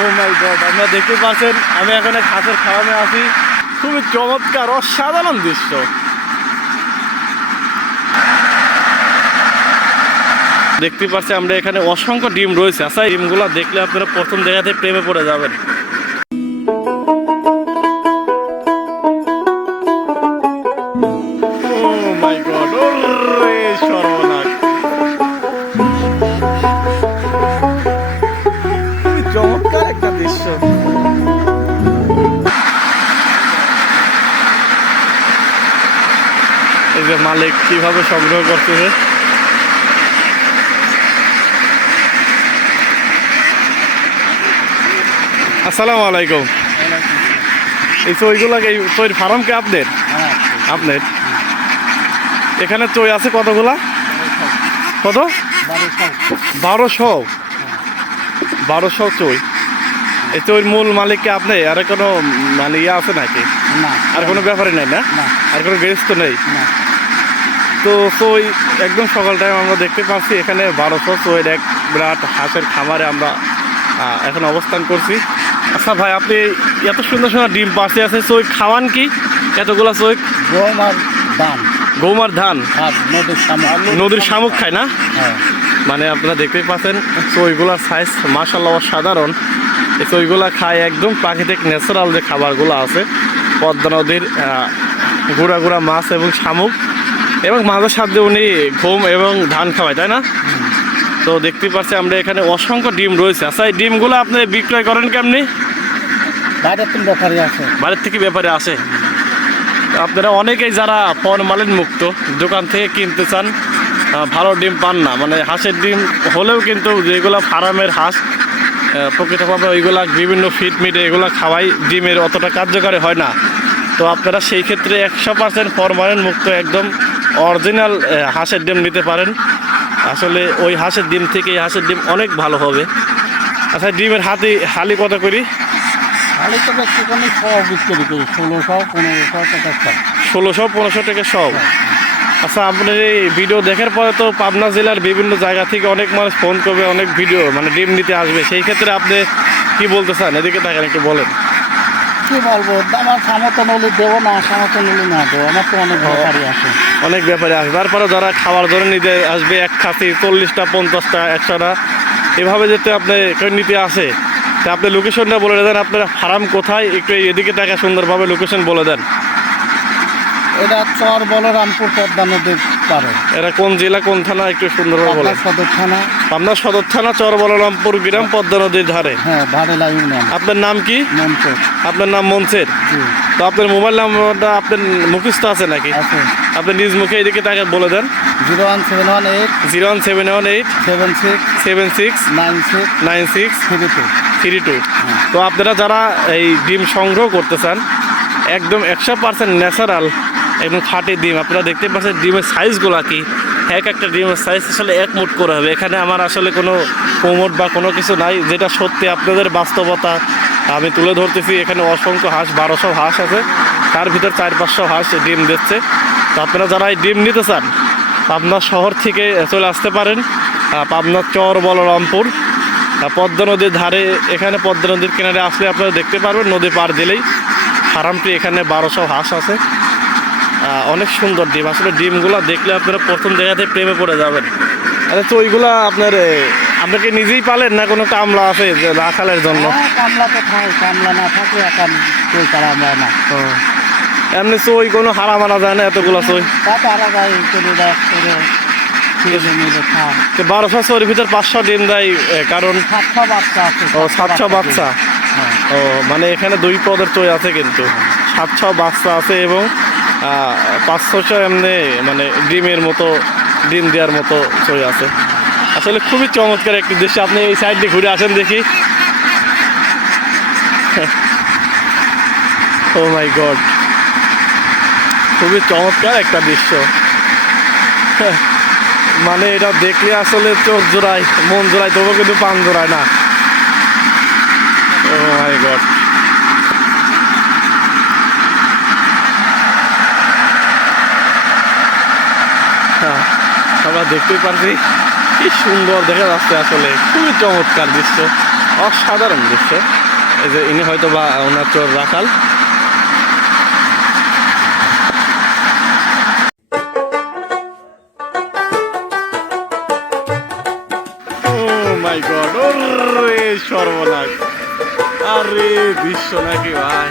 ও মাই god, আপনারা দেখতে পাচ্ছেন আমি এখানে হাঁসের খাওয়ানো আছি। খুবই চমৎকার অসাধারণ দৃশ্য। দেখতে পাচ্ছি আমরা এখানে অসংখ্য ডিম রয়েছে। আচ্ছা, ডিমগুলো দেখলে আপনারা প্রথম জায়গাতে প্রেমে পড়ে যাবেন। ও মাই গড, ওরে সর্বনাশ, খুবই চমৎকার একটা দৃশ্য। এই যে মালিক কিভাবে সংগ্রহ করতেছে। আসসালামু আলাইকুম। এই চইগুলা চইর ফার্ম কে আপনার? আপনার এখানে চই আছে কতগুলা? কত? 1200 চই। এই চইর মূল মালিক কে আপনি? আর কোনো মানে ইয়ে আছে নাকি? আর কোনো ব্যাপারই নাই না? আর কোনো গেস্ট তো নেই? তো চই একদম সকাল টাইম আমরা দেখতে পাচ্ছি এখানে 1200 চইয়ের এক বিরাট হাঁসের খামারে আমরা এখন অবস্থান করছি। আচ্ছা ভাই, আপনি এত সুন্দর সুন্দর ডিম পাশে আছে, চই খাওয়ান কি এতগুলা চই? গৌমার ধান, নদীর শামুক খায় না? মানে আপনারা দেখতেই পাচ্ছেন চইগুলার সাইজ মাশাআল্লাহ অসাধারণ। এই চইগুলা খায় একদম প্রাকৃতিক ন্যাচারাল যে খাবারগুলো আছে, পদ্মা নদীর গুঁড়া গুঁড়া মাছ এবং শামুক, এবং মাঝের সাথে উনি গম এবং ধান খাওয়ায়, তাই না? তো দেখতে পাচ্ছি আমরা এখানে অসংখ্য ডিম রয়েছে। আচ্ছা, এই ডিমগুলো আপনি বিক্রয় করেন কেমনি? বাইরের থেকে ব্যাপারে আসে। আপনারা অনেকেই যারা ফরমালিন মুক্ত দোকান থেকে কিনতে চান, ভালো ডিম পান না, মানে হাঁসের ডিম হলেও কিন্তু যেগুলো ফার্মের হাঁস প্রকৃতভাবে ওইগুলা বিভিন্ন ফিড মিট এগুলো খাওয়াই ডিমের অতটা কার্যকারী হয় না। তো আপনারা সেই ক্ষেত্রে 100% ফরমালিন মুক্ত একদম অরিজিনাল হাঁসের ডিম নিতে পারেন। আসলে ওই হাঁসের ডিম থেকে এই হাঁসের ডিম অনেক ভালো হবে। আচ্ছা, ডিমের হালি কত করি? 1600-1500 টাকা সব। আচ্ছা, আপনার এই ভিডিও দেখার পরে তো পাবনা জেলার বিভিন্ন জায়গা থেকে অনেক মানুষ ফোন করবে, অনেক ভিডিও মানে ডিম নিতে আসবে। সেই ক্ষেত্রে আপনি কি বলতে চান? এদিকে থাকেন, একটু বলেন। কি বলবো, আমার সামর্থ্য নলি দেবো না, সামর্থ্য নলি না দেবো, আমার তো অনেক ব্যাপারই আছে। অনেক ব্যাপারে আসবে। তারপরে যারা খাবার ধরে নিতে আসবে, এক খাসি 40টা 50টা 100টা এভাবে যেতে আপনি নিতে আসে, তা আপনি লোকেশনটা বলে দেন। আপনার ফার্ম কোথায়, একটু এদিকে টাকা সুন্দরভাবে লোকেশন বলে দেন। এটা চর বলরামপুর, পদ্মা নদীর পারে। এটা কোন জেলা, কোন থানা, একটু সুন্দরভাবে বলেন। সদর থানা। পাবনা সদর থানা, চর বলরামপুর গ্রাম, পদ্মা নদীর ধারে। হ্যাঁ, ভাড়েলা ইউনিয়ন। আপনার নাম কি? মনসুর। আপনার নাম মনসের? তো আপনার মোবাইল নাম্বারটা আপনার মুখস্থ আছে নাকি? আপনি নিজ মুখে এদিকে তাকে বলে দেন। 01718 76 96 তো আপনারা যারা এই ডিম সংগ্রহ করতে চান, একদম 100% ন্যাচারাল একদম খাঁটি ডিম, আপনারা দেখতে পাচ্ছেন ডিমের সাইজগুলো কি। এক একটা ডিমের সাইজ আসলে এক মুঠ করে হবে। এখানে আমার আসলে কোনো প্রমোট বা কোনো কিছু নাই, যেটা সত্যি আপনাদের বাস্তবতা আমি তুলে ধরতেছি। এখানে অসংখ্য হাঁস, 1200 হাঁস আছে, তার ভিতর 400-500 হাঁস ডিম দিচ্ছে। তো আপনারা যারা এই ডিম নিতে চান, পাবনা শহর থেকে চলে আসতে পারেন পাবনা চর বলরামপুর, পদ্মা নদীর ধারে। এখানে পদ্মা নদীর কিনারে আসলে আপনারা দেখতে পারবেন, নদী পার দিলেই ফার্মটি। এখানে 1200 হাঁস আছে, অনেক সুন্দর ডিম। আসলে ডিমগুলো দেখলে আপনারা প্রথম জায়গাতে প্রেমে পড়ে যাবেন। আচ্ছা, তো ওইগুলো আপনাকে নিজেই পালেন না কোনো কামলা আছে যে রাখালের জন্য? কামলা তো খাই, কামলা না থাকে এখন চই তারা আমরা না। এমনি চই কোনো হারা মারা যায় না এতগুলো চই? তা তারা যায় চলে যায় করে 1200 চইয়ের ভিতর 500 ডিম দেয়, কারণ 700 বাচ্চা আছে। ও 700 বাচ্চা। ও মানে এখানে 2 পদের চই আছে, কিন্তু 700 বাচ্চা আছে এবং 500 এমনি মানে ডিমের মতো ডিম দেওয়ার মতো চই আছে। আসলে খুবই চমৎকার একটি দৃশ্য। আপনি এই সাইড দিয়ে ঘুরে আসেন দেখি। ও মাই গড, খুবই চমৎকার একটা দৃশ্য। মানে এটা দেখলে আসলে চোখ জোড়ায়, মন জোড়ায়, তবু কিন্তু পান জোড়ায় না। ও মাই গড, আমরা দেখতেই পাচ্ছি কি সুন্দর দেখা যাচ্ছে, আসলে খুবই চমৎকার দৃশ্য। অসাধারণ দৃশ্য। এই যে ইনি হয়তো বা ওনার চোর রাখাল। ও মাই গড, ওরে সর্বনাশ, আরে দৃশ্য নাকি ভাই।